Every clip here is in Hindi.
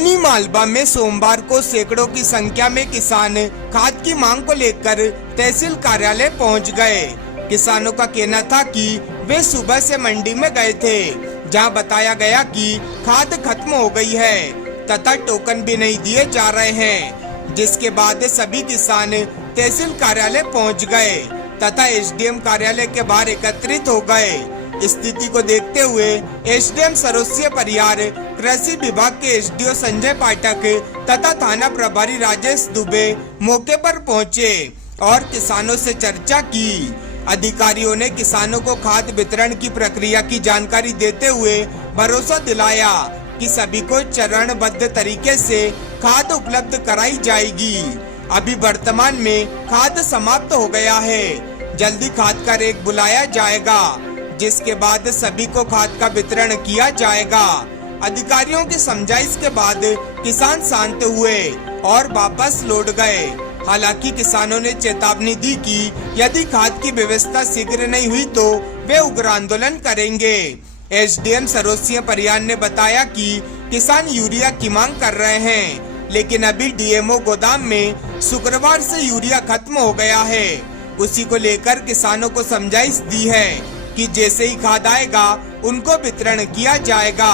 चुनी मालवा में सोमवार को सैकड़ों की संख्या में किसान खाद की मांग को लेकर तहसील कार्यालय पहुंच गए। किसानों का कहना था कि वे सुबह से मंडी में गए थे, जहां बताया गया कि खाद खत्म हो गई है तथा टोकन भी नहीं दिए जा रहे हैं, जिसके बाद सभी किसान तहसील कार्यालय पहुंच गए तथा एसडीएम कार्यालय के बाहर एकत्रित हो गए। स्थिति को देखते हुए एसडीएम सरोसिया परियार, कृषि विभाग के एसडीओ संजय पाठक तथा थाना प्रभारी राजेश दुबे मौके पर पहुंचे और किसानों से चर्चा की। अधिकारियों ने किसानों को खाद वितरण की प्रक्रिया की जानकारी देते हुए भरोसा दिलाया कि सभी को चरणबद्ध तरीके से खाद उपलब्ध कराई जाएगी। अभी वर्तमान में खाद समाप्त हो गया है, जल्दी खाद का रेक बुलाया जाएगा, जिसके बाद सभी को खाद का वितरण किया जाएगा। अधिकारियों की समझाइश के बाद किसान शांत हुए और वापस लौट गए। हालांकि किसानों ने चेतावनी दी कि यदि खाद की व्यवस्था शीघ्र नहीं हुई तो वे उग्र आंदोलन करेंगे। एसडीएम सरोसिया परियार ने बताया कि किसान यूरिया की मांग कर रहे हैं, लेकिन अभी डीएमओ गोदाम में शुक्रवार से यूरिया खत्म हो गया है। उसी को लेकर किसानों को समझाइश दी है कि जैसे ही खाद आएगा उनको वितरण किया जाएगा,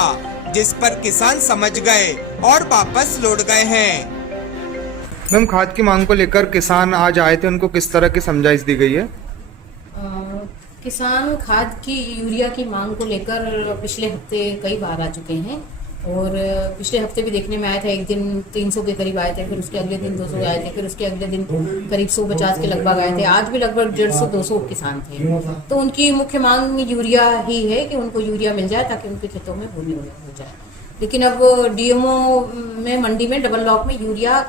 जिस पर किसान समझ गए और वापस लौट गए हैं। मैम, खाद की मांग को लेकर किसान आज आए थे, उनको किस तरह की समझाइश दी गई है? किसान खाद की यूरिया की मांग को लेकर पिछले हफ्ते कई बार आ चुके हैं और पिछले हफ्ते भी देखने में आया था। एक दिन 300 के करीब आए थे, फिर उसके अगले दिन 200 आए थे, फिर उसके अगले दिन करीब 150 के लगभग आए थे। आज भी लगभग 150-200 किसान थे। तो उनकी मुख्य मांग यूरिया ही है कि उनको यूरिया मिल जाए ताकि उनके खेतों में बोनी हो जाए। लेकिन अब डीएमओ में मंडी में डबल लॉक में यूरिया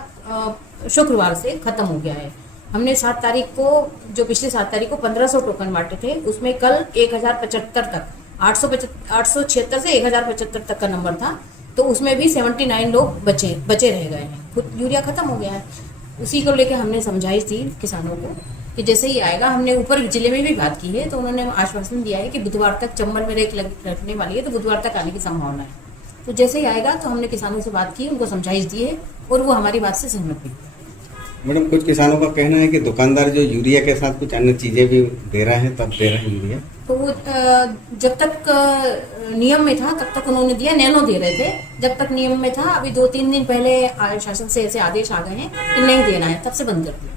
शुक्रवार से खत्म हो गया है। हमने 7 तारीख को, जो पिछली 7 तारीख को 1500 टोकन बांटे थे, उसमें कल 1075 तक 876 से 1075 तक का नंबर था, तो उसमें भी 79 लोग बचे रह गए हैं। खुद यूरिया खत्म हो गया है। उसी को लेकर हमने समझाइश दी किसानों को कि जैसे ही आएगा, हमने ऊपर जिले में भी बात की है, तो उन्होंने आश्वासन दिया है कि बुधवार तक चंबल में रेक रखने वाली है, तो बुधवार तक आने की संभावना है। तो जैसे ही आएगा तो हमने किसानों से बात की, उनको समझाइश दी है और वो हमारी बात से सहमत भी। मैडम, कुछ किसानों का कहना है कि दुकानदार जो यूरिया के साथ कुछ अन्य चीजें भी दे रहे हैं, तब दे रहे हैं यूरिया। तो वो जब तक नियम में था तब तक उन्होंने दिया, नैनो दे रहे थे। जब तक नियम में था, अभी 2-3 दिन पहले शासन से ऐसे आदेश आ गए हैं कि नहीं देना है, तब से बंद कर दिया।